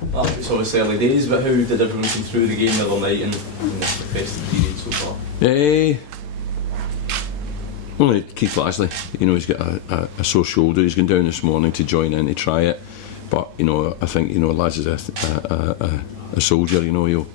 It's obviously early days, but how did everyone come through the game the other night and the festive period so far? Only Keith Lasley, he's got a sore shoulder. He's gone down this morning to join in to try it, but I think Laz is a soldier. He'll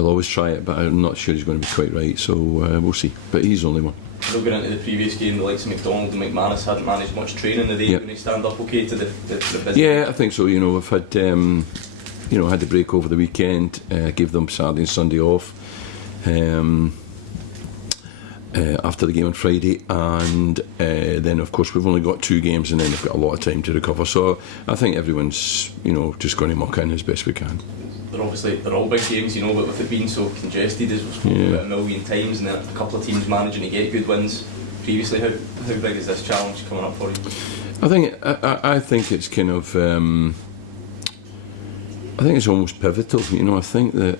always try it, but I'm not sure he's going to be quite right. So we'll see. But he's the only one. Going into the previous game, the likes of McDonald and McManus hadn't managed much training. Are they going to stand up okay to the business? Yeah, I think so. We've had had the break over the weekend. Gave them Saturday and Sunday off. After the game on Friday, and then of course we've only got 2 games, and then they've got a lot of time to recover. So I think everyone's just going to muck in as best we can. They're all big games, but with it being so congested, as we've spoken about a million times, and then a couple of teams managing to get good wins previously, how big is this challenge coming up for you? I think it's kind of I think it's almost pivotal. I think that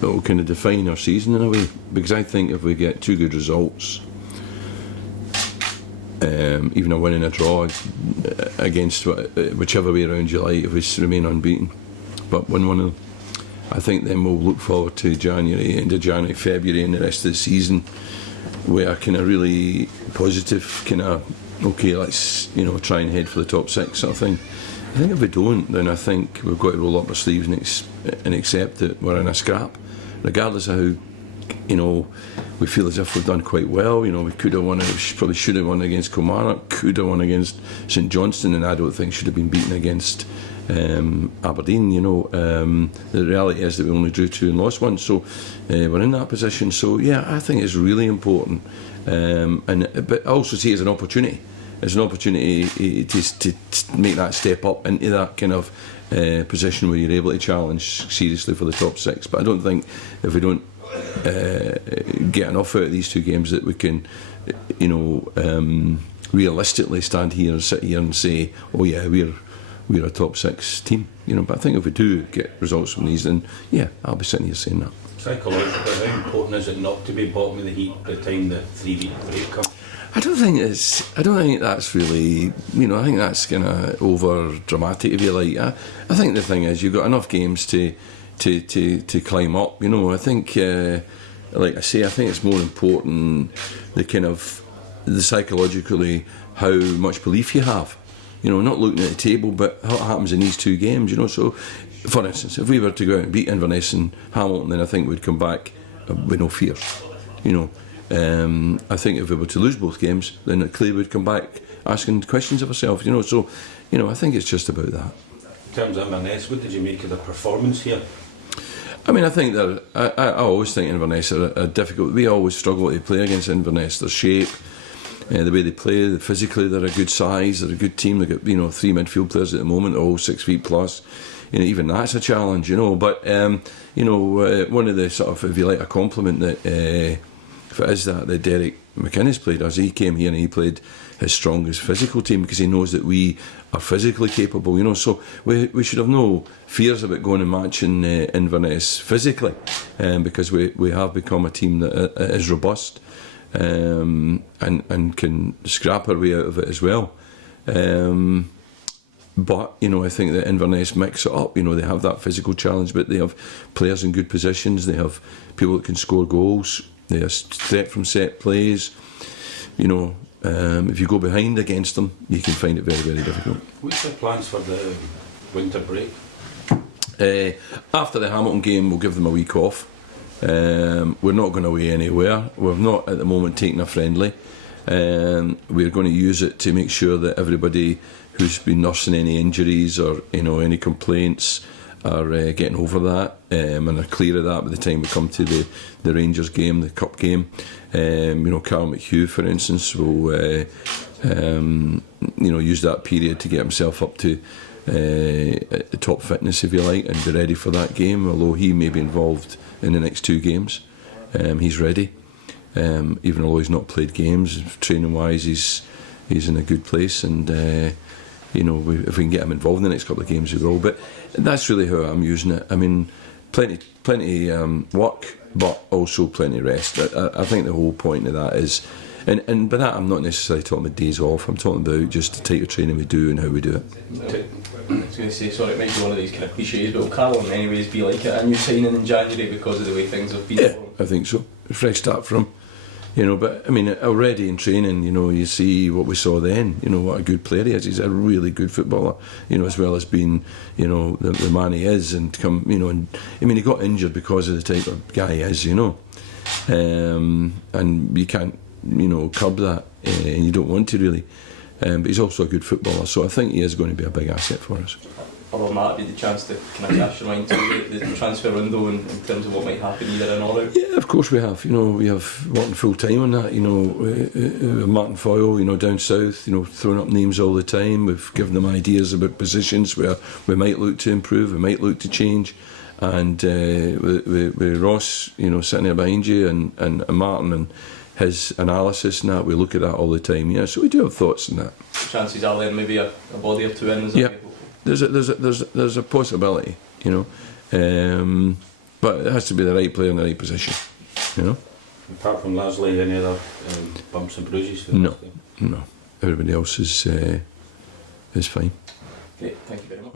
it'll kind of define our season in a way, because I think if we get 2 good results, even a win and a draw against whichever way around you like, if we remain unbeaten, but win one of them, I think then we'll look forward to January, end of January, February, and the rest of the season, where kind of really positive, kind of okay, let's try and head for the top 6 sort of thing. I think if we don't, then I think we've got to roll up our sleeves and accept that we're in a scrap, regardless of how we feel as if we've done quite well. We could have won, probably should have won against Kilmarnock, could have won against St Johnstone, and I don't think should have been beaten against Aberdeen. The reality is that we only drew 2 and lost 1, so we're in that position. So yeah, I think it's really important, but I also see it as an opportunity. It's an opportunity to make that step up into that kind of position where you're able to challenge seriously for the top 6. But I don't think if we don't get enough out of these 2 games that we can, realistically stand here and sit here and say, oh yeah, we're a top 6 team. But I think if we do get results from these, then yeah, I'll be sitting here saying that. Psychologically, how important is it not to be bottom of the heap by the time the 3-week break comes? I don't think that's really, I think that's kind of over dramatic, if you like. I think the thing is, you've got enough games to climb up. I think, like I say, I think it's more important the psychologically how much belief you have. Not looking at the table, but what happens in these 2 games. So, for instance, if we were to go out and beat Inverness and Hamilton, then I think we'd come back with no fear. I think if we were to lose both games, then clearly we'd come back asking questions of ourselves. So, I think it's just about that. In terms of Inverness, what did you make of the performance here? I think I always think Inverness are difficult. We always struggle to play against Inverness. Their shape, the way they play, physically they're a good size, they're a good team. They've got 3 midfield players at the moment, all 6 feet plus. Even that's a challenge, But one of the sort of, if you like, a compliment that if it is that Derek McInnes played us, he came here and he played his strongest physical team because he knows that we are physically capable, so we should have no fears about going and matching Inverness physically, because we have become a team that is robust and can scrap our way out of it as well. But I think that Inverness mix it up. They have that physical challenge, but they have players in good positions. They have people that can score goals. They have threat from set plays. If you go behind against them, you can find it very, very difficult. What's the plans for the winter break? After the Hamilton game, we'll give them a week off. We're not going away anywhere. We're not at the moment taking a friendly. We're going to use it to make sure that everybody who's been nursing any injuries or any complaints are getting over that and are clear of that by the time we come to the Rangers game, the Cup game. Carl McGhee, for instance, will use that period to get himself up to top fitness, if you like, and be ready for that game. Although he may be involved in the next 2 games, he's ready. Even though he's not played games, training wise, he's in a good place, and if we can get him involved in the next couple of games, we will. But that's really how I'm using it. Plenty work, but also plenty rest. I think the whole point of that is And by that, I'm not necessarily talking about days off. I'm talking about just the type of training we do and how we do it. I was going to say, sorry, it might be one of these kind of cliches, but will Carl in many ways be like a new signing in January because of the way things have been? Yeah, I think so. A fresh start for him. You know, but I mean, already in training, you know, you see what we saw then. You know, what a good player he is. He's a really good footballer. You know, as well as being, you know, the man he is, and come, you know, and I mean, he got injured because of the type of guy he is. You know, and you can't, you know, curb that, and you don't want to really. But he's also a good footballer, so I think he is going to be a big asset for us. Other than that, be the chance to kind of cast your mind to the transfer window in terms of what might happen either in or out? Yeah, of course we have. You know, we have working full time on that. You know, Martin Foyle, you know, down south, you know, throwing up names all the time. We've given them ideas about positions where we might look to improve, we might look to change. And with Ross, you know, sitting there behind you, and Martin and his analysis and that, we look at that all the time. Yeah, so we do have thoughts on that. Chances are there maybe a body or two in, is yeah. there? There's a possibility, you know, but it has to be the right player in the right position, you know. Apart from Leslie, any other bumps and bruises? For No. Everybody else is fine. Great, thank you very much.